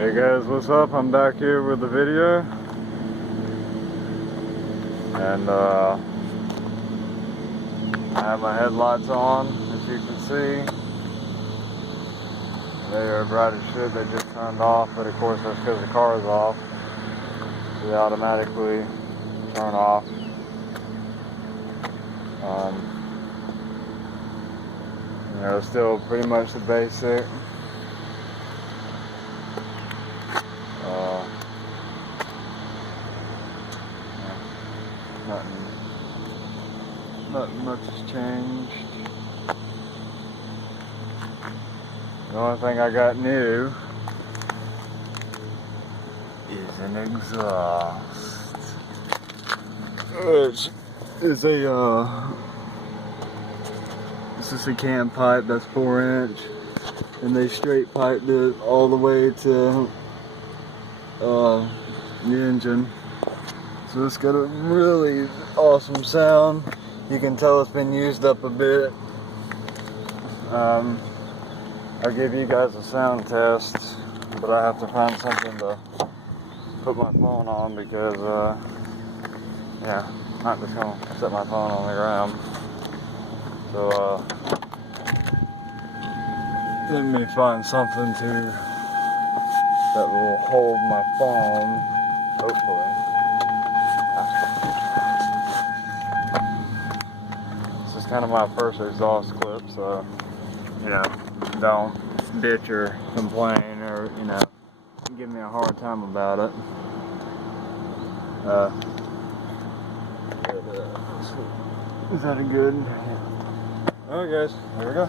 Hey guys, what's up? I'm back here with the video, and I have my headlights on, as you can see. They are bright as shit. They just turned off, but of course that's because the car is off. They automatically turn off. You know, still pretty much the basic. Nothing much has changed. The only thing I got new is an exhaust, which is this is a cam pipe that's 4-inch, and they straight piped it all the way to the engine. So it's got a really awesome sound. You can tell it's been used up a bit. I'll give you guys a sound test, but I have to find something to put my phone on because, yeah, I'm not just gonna set my phone on the ground. So, let me find something that will hold my phone, hopefully. This is kind of my first exhaust clip, so, you know, don't bitch or complain or, you know, give me a hard time about it. Is that a good? Alright guys, here we go.